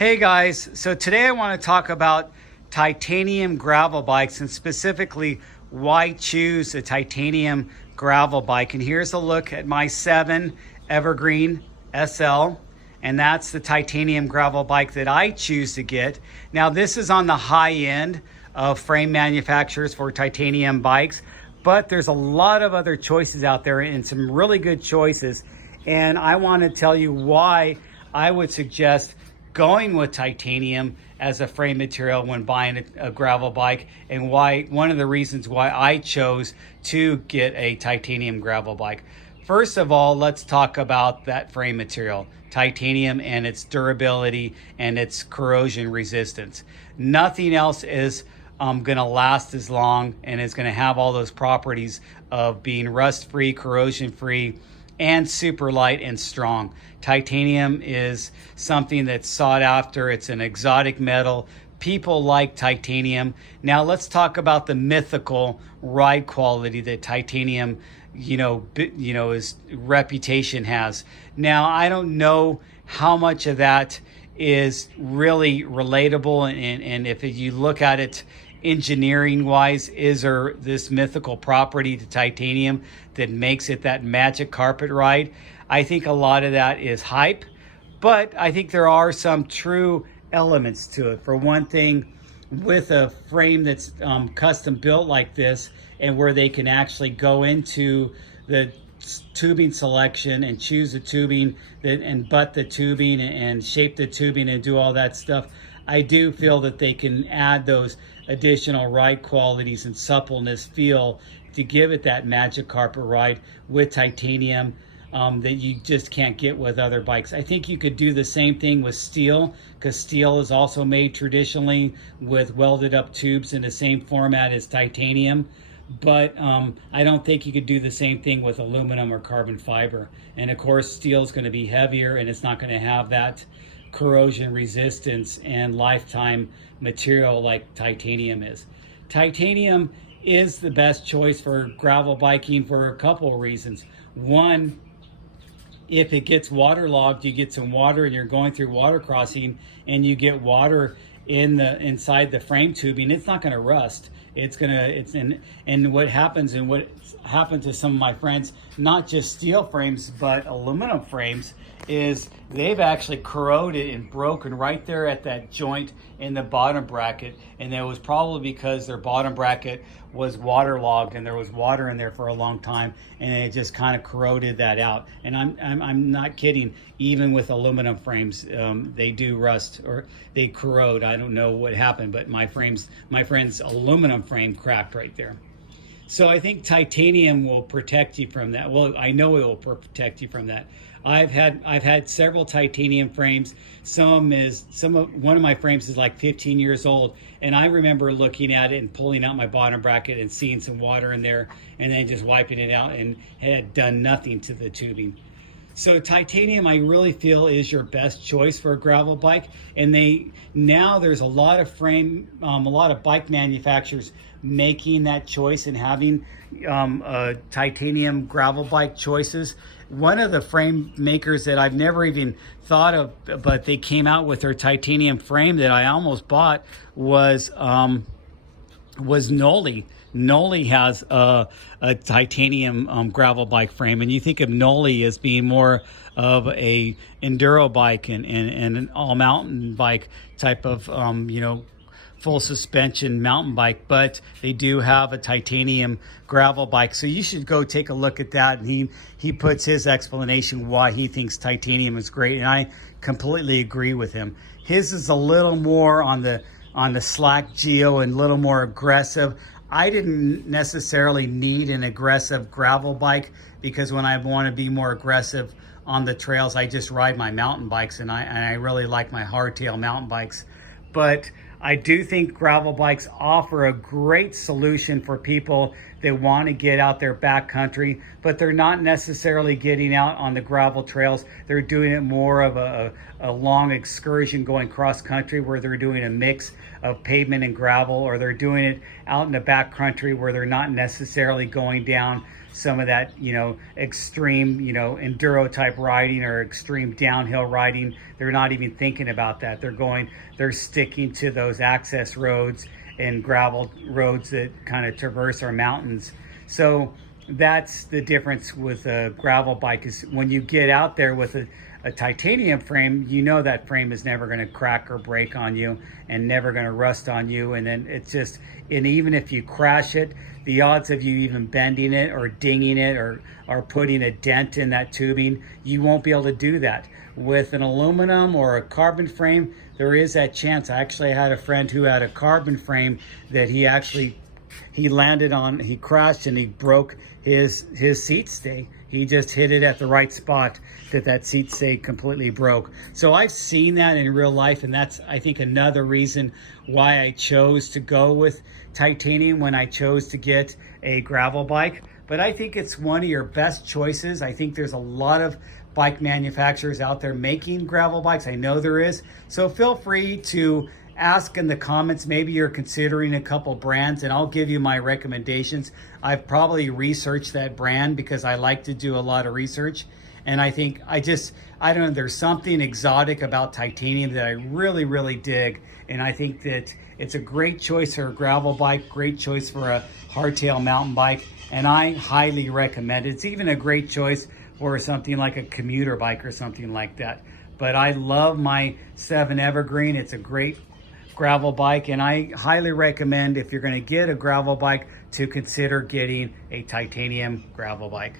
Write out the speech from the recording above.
Hey guys, so today I want to talk about titanium gravel bikes and specifically why choose a titanium gravel bike. And here's a look at my 7 Evergreen SL, and that's the titanium gravel bike that I choose to get. Now this is on the high end of frame manufacturers for titanium bikes, but there's a lot of other choices out there and some really good choices. And I want to tell you why I would suggest going with titanium as a frame material when buying a gravel bike, and why one of the reasons why I chose to get a titanium gravel bike. First of all, let's talk about that frame material, titanium, and its durability and its corrosion resistance. Nothing else is going to last as long and is going to have all those properties of being rust-free, corrosion-free, and super light and strong. Titanium is something that's sought after. It's an exotic metal. People like titanium. Now let's talk about the mythical ride quality that titanium, is reputation has. Now I don't know how much of that is really relatable, and if you look at it engineering wise, is there this mythical property to titanium that makes it that magic carpet ride? I think a lot of that is hype, but I think there are some true elements to it. For one thing, with a frame that's custom built like this, and where they can actually go into the tubing selection and choose the tubing and butt the tubing and shape the tubing and do all that stuff, I do feel that they can add those additional ride qualities and suppleness feel to give it that magic carpet ride with titanium that you just can't get with other bikes. I think you could do the same thing with steel, because steel is also made traditionally with welded up tubes in the same format as titanium. But I don't think you could do the same thing with aluminum or carbon fiber. And of course, steel is going to be heavier and it's not going to have that corrosion resistance and lifetime material like titanium is. Titanium is the best choice for gravel biking for a couple of reasons. One, if it gets waterlogged, you get some water and you're going through water crossing and you get water inside the frame tubing, it's not going to rust. And what happens, and what happened to some of my friends, not just steel frames but aluminum frames, is they've actually corroded and broken right there at that joint in the bottom bracket, and that was probably because their bottom bracket was waterlogged and there was water in there for a long time, and it just kind of corroded that out. And I'm not kidding. Even with aluminum frames, they do rust or they corrode. I don't know what happened, but my friend's aluminum frame cracked right there. So I think titanium will protect you from that. Well, I know it will protect you from that. I've had several titanium frames. One of my frames is like 15 years old, and I remember looking at it and pulling out my bottom bracket and seeing some water in there, and then just wiping it out, and it had done nothing to the tubing. So titanium, I really feel, is your best choice for a gravel bike. And there's a lot of bike manufacturers making that choice and having titanium gravel bike choices. One of the frame makers that I've never even thought of, but they came out with their titanium frame that I almost bought, was Noli. Noli has a titanium gravel bike frame, and you think of Noli as being more of a enduro bike and an all mountain bike type of full suspension mountain bike, but they do have a titanium gravel bike. So you should go take a look at that, and he puts his explanation why he thinks titanium is great, and I completely agree with him. His is a little more on the slack geo and a little more aggressive. I didn't necessarily need an aggressive gravel bike, because when I want to be more aggressive on the trails, I just ride my mountain bikes, and I really like my hardtail mountain bikes. But I do think gravel bikes offer a great solution for people They want to get out their backcountry, but they're not necessarily getting out on the gravel trails. They're doing it more of a long excursion going cross country where they're doing a mix of pavement and gravel, or they're doing it out in the backcountry where they're not necessarily going down some of that, extreme, enduro type riding or extreme downhill riding. They're not even thinking about that. They're sticking to those access roads and gravel roads that kind of traverse our mountains. So that's the difference with a gravel bike, is when you get out there with a titanium frame, that frame is never going to crack or break on you and never going to rust on you. And then and even if you crash it, the odds of you even bending it or dinging it or putting a dent in that tubing, you won't be able to do that. With an aluminum or a carbon frame, there is that chance. I actually had a friend who had a carbon frame that he landed on, he crashed and he broke his seat stay. He just hit it at the right spot that seat stay completely broke. So I've seen that in real life, and that's, I think, another reason why I chose to go with titanium when I chose to get a gravel bike. But I think it's one of your best choices. I think there's a lot of bike manufacturers out there making gravel bikes. I know there is. So feel free to ask in the comments. Maybe you're considering a couple brands, and I'll give you my recommendations. I've probably researched that brand because I like to do a lot of research. And I think I don't know, there's something exotic about titanium that I really, really dig. And I think that it's a great choice for a gravel bike, great choice for a hardtail mountain bike. And I highly recommend it. It's even a great choice for something like a commuter bike or something like that. But I love my 7 Evergreen. It's a great gravel bike, and I highly recommend, if you're going to get a gravel bike, to consider getting a titanium gravel bike.